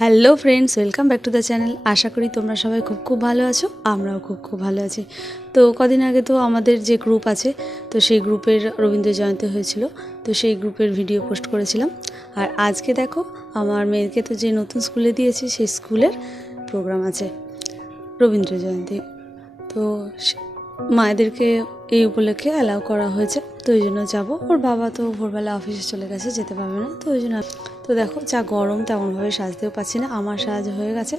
Hello friends, welcome back to the channel. আশা করি তোমরা সবাই খুব ভালো আছো। আমরাও খুব ভালো আছি। তো কদিন আগে তো আমাদের যে গ্রুপ আছে, তো সেই গ্রুপের রবীন্দ্র জয়ন্তী হয়েছিল, তো সেই গ্রুপের ভিডিও পোস্ট করেছিলাম। আর আজকে দেখো, আমার মেয়েকে তো যে নতুন স্কুলে দিয়েছি সেই স্কুলের প্রোগ্রাম আছে রবীন্দ্র জয়ন্তী। তো মায়েদেরকে এই উপলক্ষে অ্যালাউ করা হয়েছে, তো ওই জন্য যাবো। ওর বাবা তো ভোরবেলা অফিসে চলে গেছে, যেতে পারবে না, তো ওই জন্য। তো দেখো, যা গরম তেমনভাবে সাজতেও পারছি না, আমার সাজ হয়ে গেছে।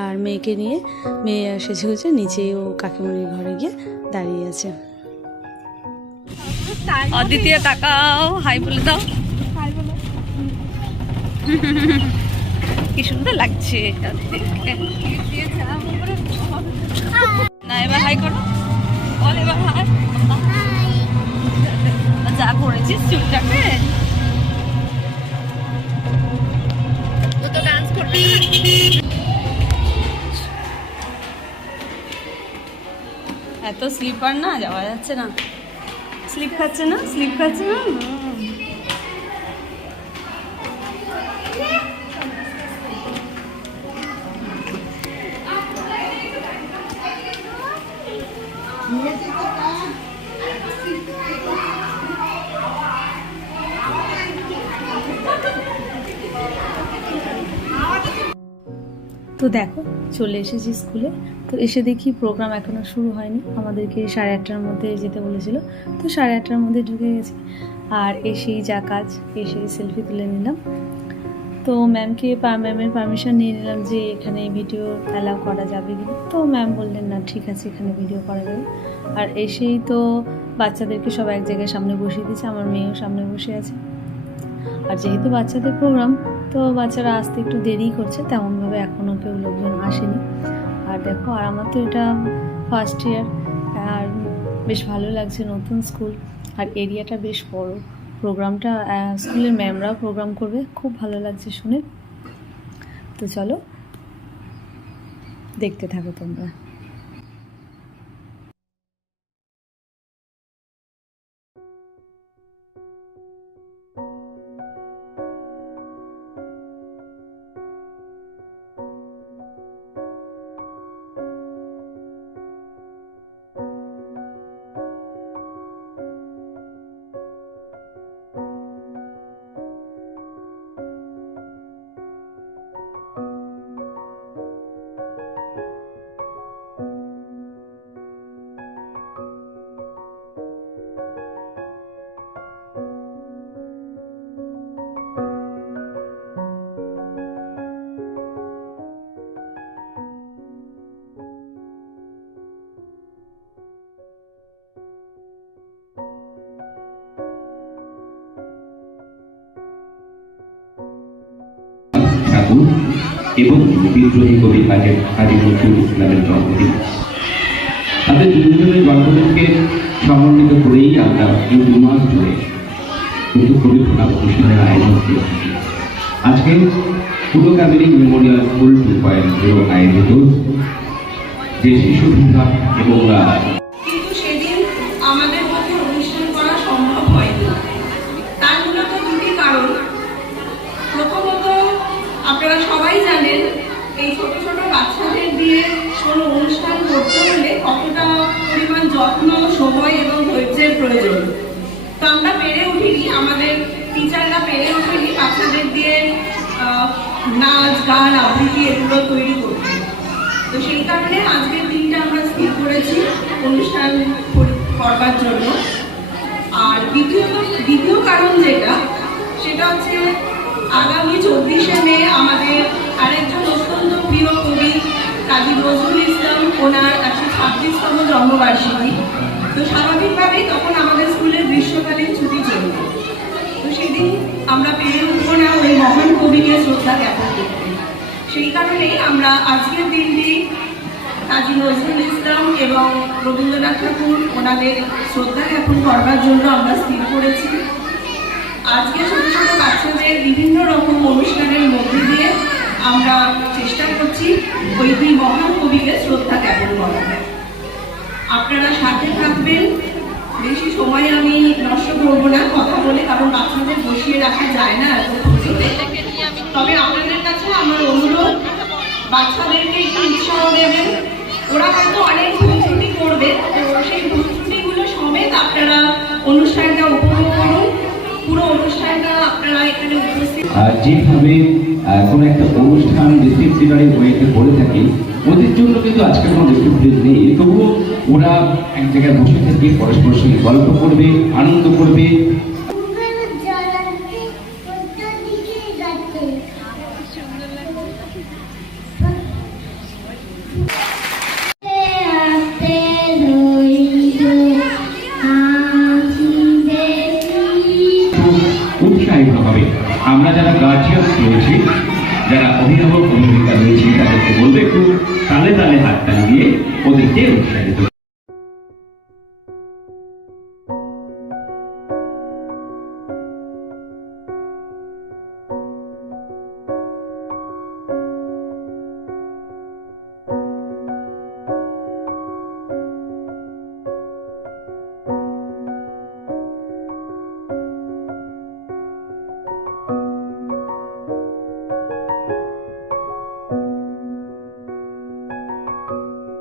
আর মেয়েকে নিয়ে মেয়ে সেজে গুজে নিচেই ও কাকিমণির ঘরে গিয়ে দাঁড়িয়ে আছে। অদ্বিতীয় তাকাও, হাই বলে দাও। কি সুন্দর লাগছে না, এবার হাই করো, বল এবার হাই। যা করেছিস চুলটাকে, ডান্স করবে। এত স্লিপার না, যাওয়া যাচ্ছে না, স্লিপ খাচ্ছে না। তো দেখো, চলে এসেছি স্কুলে। তো এসে দেখি প্রোগ্রাম এখনও শুরু হয়নি, আমাদেরকে 8:30টার মধ্যে যেতে বলেছিল। তো 8:30টার মধ্যে ঢুকে গেছি। আর এসেই যা কাজ, এসে সেলফি তুলে নিলাম। তো ম্যামের পারমিশন নিয়ে নিলাম যে এখানে ভিডিও অ্যালাউ করা যাবে কি। তো ম্যাম বললেন না, ঠিক আছে, এখানে ভিডিও করা যাবে। আর এসেই তো বাচ্চাদেরকে সব এক জায়গায় সামনে বসিয়ে দিয়েছে, আমার মেয়েও সামনে বসে আছে। আর যেহেতু বাচ্চাদের প্রোগ্রাম, তো বাচ্চারা আসতে একটু দেরি করছে, তেমনভাবে এখনও কেউ লোকজন আসেনি। আর দেখো, আর আমার তো এটা ফার্স্ট ইয়ার, আর বেশ ভালো লাগছে, নতুন স্কুল, আর এরিয়াটা বেশ বড়। প্রোগ্রামটা স্কুলের ম্যামরাও প্রোগ্রাম করবে, খুব ভালো লাগছে শুনে। তো চলো, দেখতে থাকো তোমরা। ঠাকুর এবং বিদ্রোহী কবি কাজী নজরুল ইসলামের জন্মদিন। তাদের দুজনের জন্মদিনকে সমন্বিত করেই আমরা এই 2 মাস ধরে কিন্তু কবি প্রণাম অনুষ্ঠানের আয়োজন করে থাকি। আজকে পূর্ব কাবেরী মেমোরিয়াল স্কুল 2.0 আয়োজিত যে শিশু বিভাগ এবং কিন্তু সেদিন আমাদের পক্ষে অনুষ্ঠান করা সম্ভব হয়নি। তার মূলত 2টি কারণ। প্রথমত, আপনারা সবাই জানেন এই ছোট ছোট বাচ্চাদের দিয়ে কোনো অনুষ্ঠান করতে হলে কতটা পরিমাণ যত্ন, সময় এবং ধৈর্যের প্রয়োজন। তো আমরা পেরে উঠিনি, আমাদের টিচাররা পেরে উঠিনি বাচ্চাদের দিয়ে নাচ, গান, আবৃত্তি এগুলো তৈরি করতে। তো সেই কারণে আজকের দিনটা আমরা স্থির করেছি অনুষ্ঠান করবার জন্য। আর দ্বিতীয় কারণ যেটা, সেটা হচ্ছে আগামী 24শে মে আমাদের আরেকজন অত্যন্ত প্রিয় কবি কাজী নজরুল ইসলাম, ওনার 126তম জন্মবার্ষিকী। তো স্বাভাবিকভাবেই তখন আমাদের স্কুলের গ্রীষ্মকালীন ছুটি চলবে। তো সেদিন আমরা পেরে উঠবো না ওই মহান কবিকে শ্রদ্ধা জ্ঞাপন করতে। সেই কারণেই আমরা আজকের দিনটি কাজী নজরুল ইসলাম এবং রবীন্দ্রনাথ ঠাকুর ওনাদের শ্রদ্ধা জ্ঞাপন করবার জন্য আমরা স্থির করেছি। আজকে ছোট ছোট বাচ্চাদের বিভিন্ন রকম অনুষ্ঠানের মধ্যে দিয়ে আমরা চেষ্টা করছি ওই 2 মহান কবিকে শ্রদ্ধা জ্ঞাপন করার। আপনারা সাথে থাকবেন। বেশি সময় আমি নষ্ট করবো না কথা বলে, কারণ বাচ্চাদের বসিয়ে রাখা যায় না এত। তবে আপনাদের কাছে আমার অনুরোধ, বাচ্চাদেরকে একটু উৎসাহ দেবেন। ওরা হয়তো অনেক ভুল ত্রুটি করবে, তো সেই ভুল ত্রুটিগুলো সমেত আপনারা অনুষ্ঠানটা উপভোগ করুন। পুরো অনুষ্ঠানটা আপনারা এখানে উপস্থিত। যেভাবে কোনো একটা অনুষ্ঠান ডিসিপ্লিনারি ওয়েতে করে থাকে, ওদের জন্য কিন্তু আজকে কোনো ডিসিপ্লিন নেই, তবুও ওরা এক জায়গায় বসে থেকে পরস্পরের সঙ্গে গল্প করবে, আনন্দ করবে। উৎসাহিত হবে। আমরা যারা গার্জিয়ানস রয়েছি, যারা অভিভাবক অভিভাবিকা রয়েছি, তাদেরকে বলবো একটু তালে তালে হাতটা দিয়ে ওদেরকে উৎসাহিত।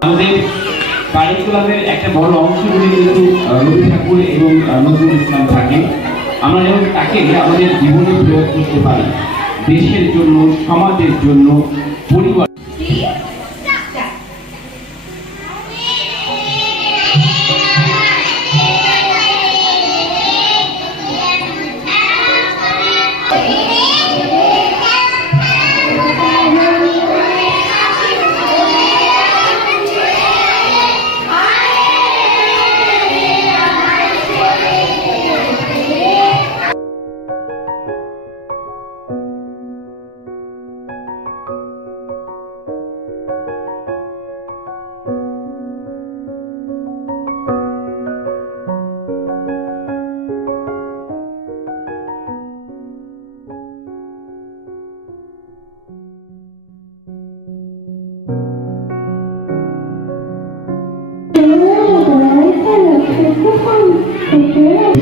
আমাদের কারিকুলামের একটা বড় অংশ জুড়ে কিন্তু রবি ঠাকুর এবং নজরুল ইসলাম থাকে। আমরা যেমন তাকে আমাদের জীবনে প্রয়োগ করতে পারি, দেশের জন্য, সমাজের জন্য, পরিবার।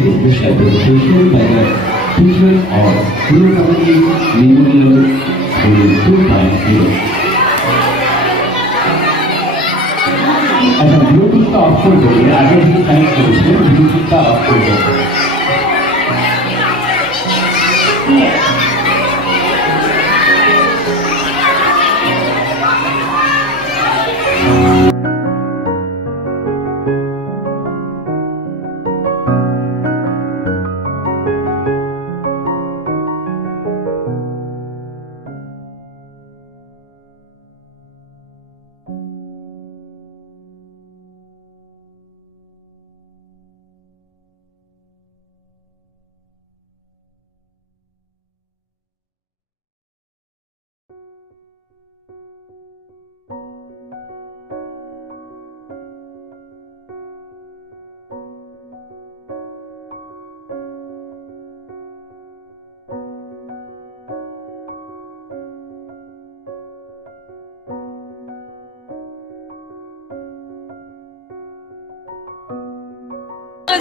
This is the presentation by the teacher of Guru Family Memorial School 2.0. अच्छा ब्लूटूथ का ऑफ कर देंगे, आगे भी कनेक्ट करेंगे, ब्लूटूथ का ऑफ कर देंगे।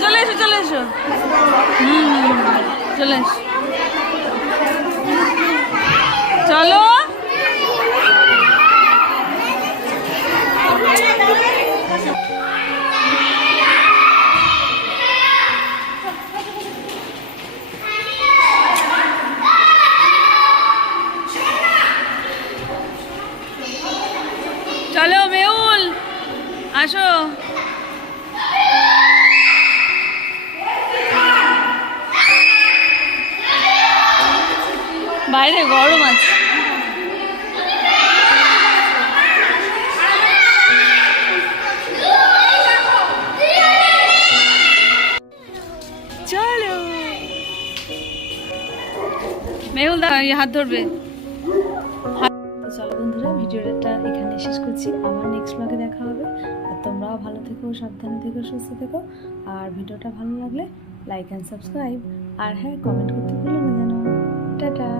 চলে এসো চলে এসো চলে এসো চলো চলো মেহুল আসো বাইরে গরম আছে চলো মেহুল দা হাত ধরবে। চলো বন্ধুরা ভিডিওটা এখানে শেষ করছি, আবার নেক্সট ব্লগে দেখা হবে। আর তোমরাও ভালো থেকো, সাবধানে থেকো, সুস্থ থেকো। আর ভিডিওটা ভালো লাগলে লাইক অ্যান্ড সাবস্ক্রাইব, আর হ্যাঁ কমেন্ট করতে ভুলো না যেন। টাটা।